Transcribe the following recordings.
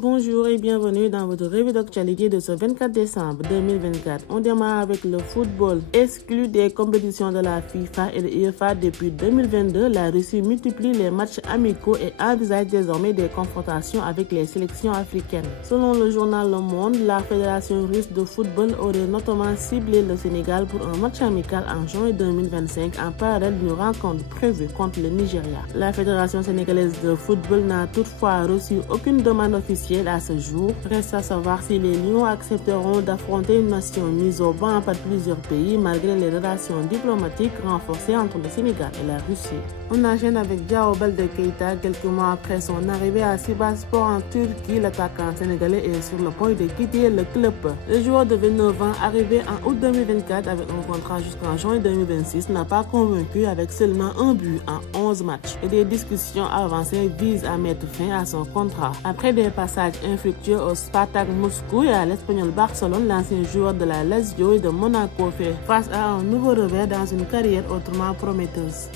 Bonjour et bienvenue dans votre revue d'actualité de ce 24 décembre 2024. On démarre avec le football. Exclu des compétitions de la FIFA et de l'UEFA depuis 2022, la Russie multiplie les matchs amicaux et envisage désormais des confrontations avec les sélections africaines. Selon le journal Le Monde, la Fédération russe de football aurait notamment ciblé le Sénégal pour un match amical en juin 2025 en parallèle d'une rencontre prévue contre le Nigeria. La Fédération sénégalaise de football n'a toutefois reçu aucune demande officielle à ce jour. Reste à savoir si les Lions accepteront d'affronter une nation mise au banc par plusieurs pays malgré les relations diplomatiques renforcées entre le Sénégal et la Russie. On enchaîne avec Diao Baldé Keita. Quelques mois après son arrivée à Sivasspor en Turquie, l'attaquant sénégalais est sur le point de quitter le club. Le joueur de 29 ans, arrivé en août 2024 avec un contrat jusqu'en juin 2026, n'a pas convaincu avec seulement un but en 11 matchs. Et des discussions avancées visent à mettre fin à son contrat. Après des passages infructueux au Spartak Moscou et à l'Espagnol Barcelone, l'ancien joueur de la Lazio et de Monaco fait face à un nouveau revers dans une carrière autrement prometteuse.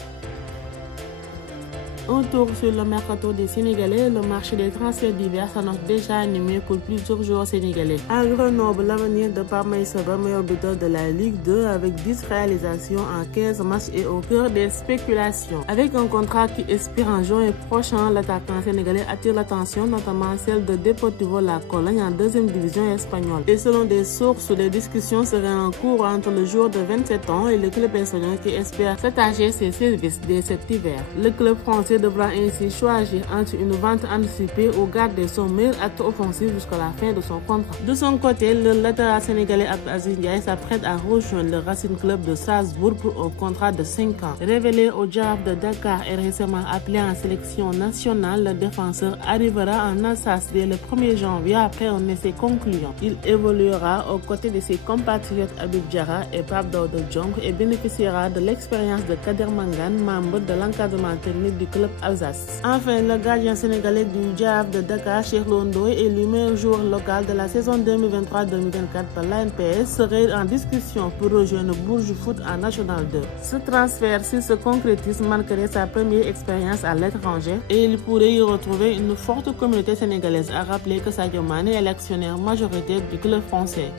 Un tour sur le mercato des Sénégalais, le marché des transferts divers s'annonce déjà animé pour plusieurs joueurs sénégalais. À Grenoble, l'avenir de Pape Maïssa Ba, meilleur buteur de la Ligue 2 avec 10 réalisations en 15 matchs est au cœur des spéculations. Avec un contrat qui expire en juin prochain, l'attaquant sénégalais attire l'attention, notamment celle de Deportivo La Cologne en deuxième division espagnole. Et selon des sources, les discussions seraient en cours entre le joueur de 27 ans et le club espagnol qui espère s'attacher ses services dès cet hiver. Le club français devra ainsi choisir entre une vente anticipée ou garder son meilleur acte offensif jusqu'à la fin de son contrat. De son côté, le latéral sénégalais Abdelaziz Ndiaye s'apprête à rejoindre le Racing Club de Strasbourg pour un contrat de 5 ans. Révélé au Jaraaf de Dakar et récemment appelé en sélection nationale, le défenseur arrivera en Alsace dès le 1er janvier après un essai concluant. Il évoluera aux côtés de ses compatriotes Habib Diarra et Pape Daouda Diong et bénéficiera de l'expérience de Kader Mangane, membre de l'encadrement technique du club Alsace. Enfin, le gardien sénégalais du Jaraaf de Dakar, Cheikh Lo Ndoye, élu meilleur joueur local de la saison 2023-2024 par l'ANPS, serait en discussion pour rejoindre Bourges Foot en National 2. Ce transfert, s'il se concrétise, marquerait sa première expérience à l'étranger et il pourrait y retrouver une forte communauté sénégalaise. À rappeler que Sadio Mané est l'actionnaire majoritaire du club français.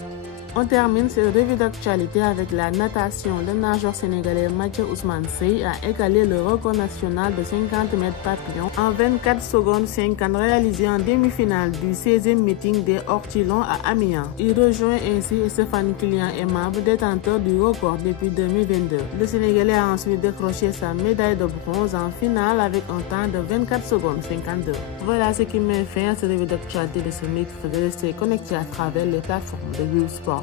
On termine cette revue d'actualité avec la natation. Le nageur sénégalais Mathieu Ousmane Seye a égalé le record national de 50 mètres papillon en 24 secondes 50 réalisé en demi-finale du 16e meeting des Ortilons à Amiens. Il rejoint ainsi Stéphane Kylian et membre détenteur du record depuis 2022. Le Sénégalais a ensuite décroché sa médaille de bronze en finale avec un temps de 24 secondes 52. Voilà ce qui met fin à cette revue d'actualité de ce mix. Restez connectés à travers les plateformes de Vive Sport.